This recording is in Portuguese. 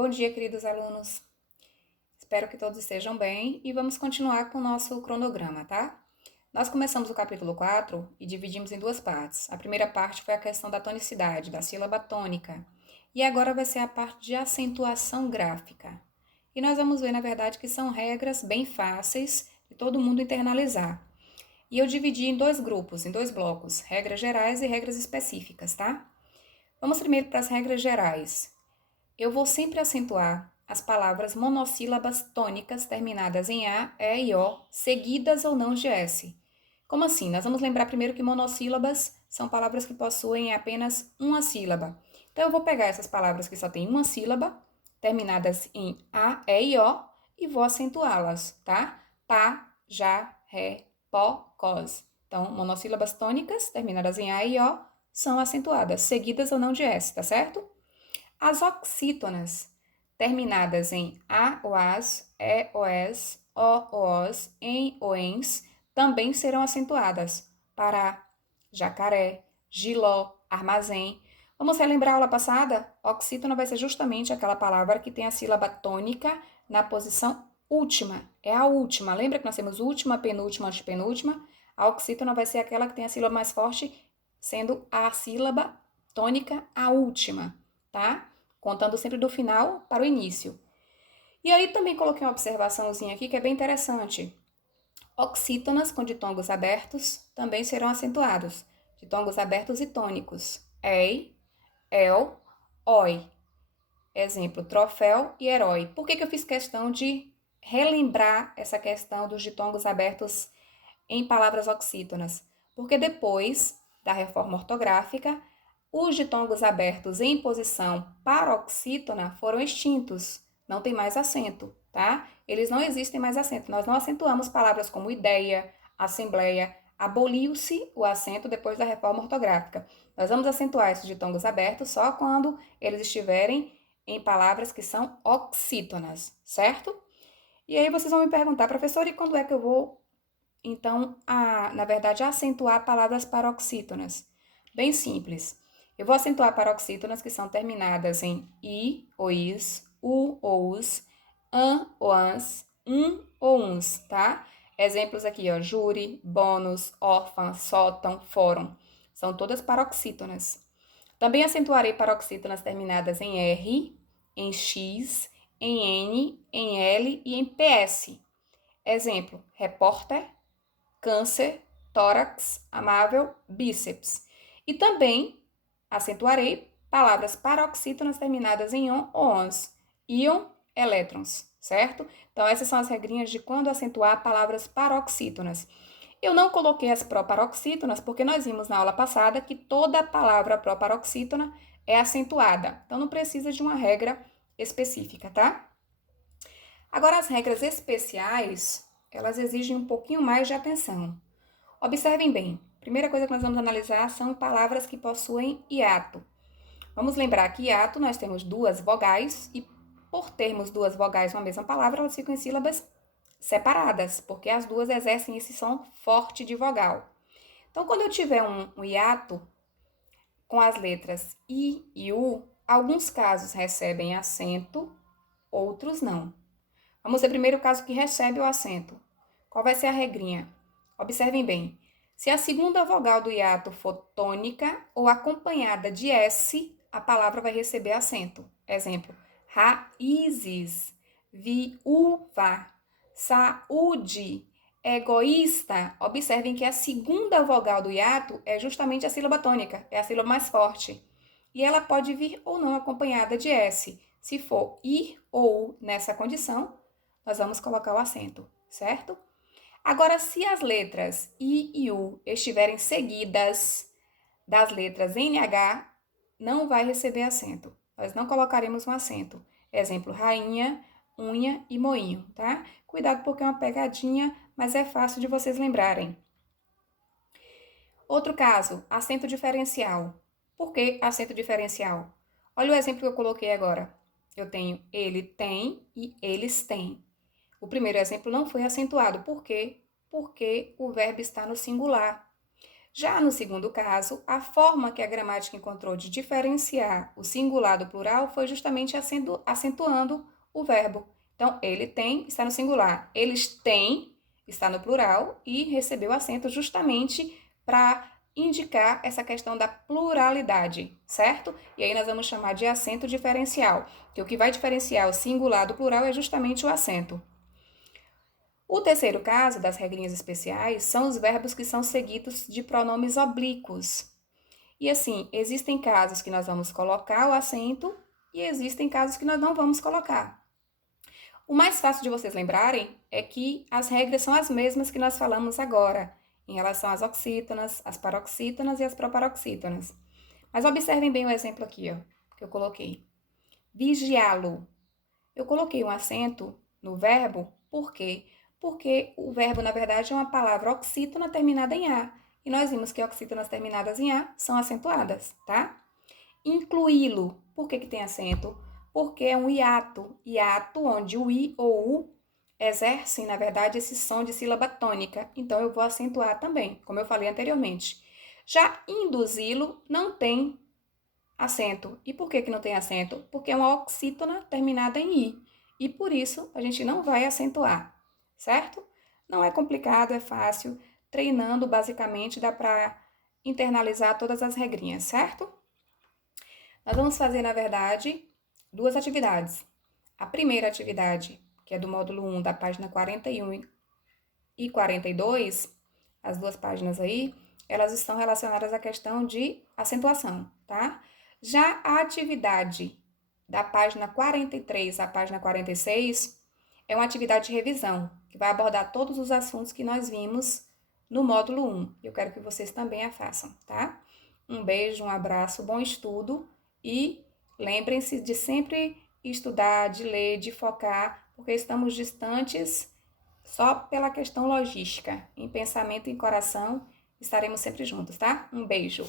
Bom dia, queridos alunos. Espero que todos estejam bem e vamos continuar com o nosso cronograma, tá? Nós começamos o capítulo 4 e dividimos em duas partes. A primeira parte foi a questão da tonicidade, da sílaba tônica. E agora vai ser a parte de acentuação gráfica. E nós vamos ver, na verdade, que são regras bem fáceis de todo mundo internalizar. E eu dividi em dois grupos, em dois blocos, regras gerais e regras específicas, tá? Vamos primeiro para as regras gerais. Eu vou sempre acentuar as palavras monossílabas tônicas terminadas em A, E e O, seguidas ou não de S. Como assim? Nós vamos lembrar primeiro que monossílabas são palavras que possuem apenas uma sílaba. Então, eu vou pegar essas palavras que só têm uma sílaba, terminadas em A, E e O, e vou acentuá-las, tá? Pá, já, ré, pó, cos. Então, monossílabas tônicas terminadas em A e O são acentuadas, seguidas ou não de S, tá certo? As oxítonas, terminadas em a, oas, e, oes, o, oos, em, oens, também serão acentuadas. Pará, jacaré, giló, armazém. Vamos relembrar a aula passada? Oxítona vai ser justamente aquela palavra que tem a sílaba tônica na posição última. É a última. Lembra que nós temos última, penúltima, antepenúltima? A oxítona vai ser aquela que tem a sílaba mais forte, sendo a sílaba tônica a última, tá? Contando sempre do final para o início. E aí também coloquei uma observaçãozinha aqui que é bem interessante. Oxítonas com ditongos abertos também serão acentuados. Ditongos abertos e tônicos. Ei, el, oi. Exemplo, troféu e herói. Por que eu fiz questão de relembrar essa questão dos ditongos abertos em palavras oxítonas? Porque depois da reforma ortográfica, os ditongos abertos em posição paroxítona foram extintos. Não tem mais acento, tá? Eles não existem mais acento. Nós não acentuamos palavras como ideia, assembleia. Aboliu-se o acento depois da reforma ortográfica. Nós vamos acentuar esses ditongos abertos só quando eles estiverem em palavras que são oxítonas, certo? E aí vocês vão me perguntar, professor, e quando é que eu vou, então, na verdade, acentuar palavras paroxítonas? Bem simples. Eu vou acentuar paroxítonas que são terminadas em i ou is, u ou us, an ou ans, ou uns, tá? Exemplos aqui, ó, júri, bônus, órfã, sótão, fórum. São todas paroxítonas. Também acentuarei paroxítonas terminadas em R, em X, em N, em L e em PS. Exemplo, repórter, câncer, tórax, amável, bíceps. E também acentuarei palavras paroxítonas terminadas em on ou ons, íon, elétrons, certo? Então, essas são as regrinhas de quando acentuar palavras paroxítonas. Eu não coloquei as proparoxítonas porque nós vimos na aula passada que toda palavra proparoxítona é acentuada. Então, não precisa de uma regra específica, tá? Agora, as regras especiais, elas exigem um pouquinho mais de atenção. Observem bem. Primeira coisa que nós vamos analisar são palavras que possuem hiato. Vamos lembrar que hiato nós temos duas vogais e por termos duas vogais numa mesma palavra, elas ficam em sílabas separadas, porque as duas exercem esse som forte de vogal. Então, quando eu tiver um hiato com as letras I e U, alguns casos recebem acento, outros não. Vamos ver primeiro o caso que recebe o acento. Qual vai ser a regrinha? Observem bem. Se a segunda vogal do hiato for tônica ou acompanhada de S, a palavra vai receber acento. Exemplo, raízes, viúva, saúde, egoísta. Observem que a segunda vogal do hiato é justamente a sílaba tônica, é a sílaba mais forte. E ela pode vir ou não acompanhada de S. Se for ir ou nessa condição, nós vamos colocar o acento, certo? Agora, se as letras I e U estiverem seguidas das letras NH, não vai receber acento. Nós não colocaremos um acento. Exemplo, rainha, unha e moinho, tá? Cuidado porque é uma pegadinha, mas é fácil de vocês lembrarem. Outro caso, acento diferencial. Por que acento diferencial? Olha o exemplo que eu coloquei agora. Eu tenho ele tem e eles têm. O primeiro exemplo não foi acentuado. Por quê? Porque o verbo está no singular. Já no segundo caso, a forma que a gramática encontrou de diferenciar o singular do plural foi justamente acentuando o verbo. Então, ele tem está no singular, eles têm está no plural e recebeu acento justamente para indicar essa questão da pluralidade, certo? E aí nós vamos chamar de acento diferencial, que o que vai diferenciar o singular do plural é justamente o acento. O terceiro caso das regrinhas especiais são os verbos que são seguidos de pronomes oblíquos. E assim, existem casos que nós vamos colocar o acento e existem casos que nós não vamos colocar. O mais fácil de vocês lembrarem é que as regras são as mesmas que nós falamos agora, em relação às oxítonas, às paroxítonas e às proparoxítonas. Mas observem bem o exemplo aqui, ó, que eu coloquei. Vigiá-lo. Eu coloquei um acento no verbo, por quê? Porque o verbo, na verdade, é uma palavra oxítona terminada em A. E nós vimos que oxítonas terminadas em A são acentuadas, tá? Incluí-lo. Por que tem acento? Porque é um hiato. Hiato onde o I ou U exercem, na verdade, esse som de sílaba tônica. Então, eu vou acentuar também, como eu falei anteriormente. Já induzi-lo não tem acento. E por que não tem acento? Porque é uma oxítona terminada em I. E por isso, a gente não vai acentuar, certo? Não é complicado, é fácil. Treinando, basicamente, dá para internalizar todas as regrinhas, certo? Nós vamos fazer, na verdade, duas atividades. A primeira atividade, que é do módulo 1, da página 41 e 42, as duas páginas aí, elas estão relacionadas à questão de acentuação, tá? Já a atividade da página 43 à página 46 é uma atividade de revisão, que vai abordar todos os assuntos que nós vimos no módulo 1. Eu quero que vocês também a façam, tá? Um beijo, um abraço, bom estudo e lembrem-se de sempre estudar, de ler, de focar, porque estamos distantes só pela questão logística. Em pensamento e em coração, estaremos sempre juntos, tá? Um beijo!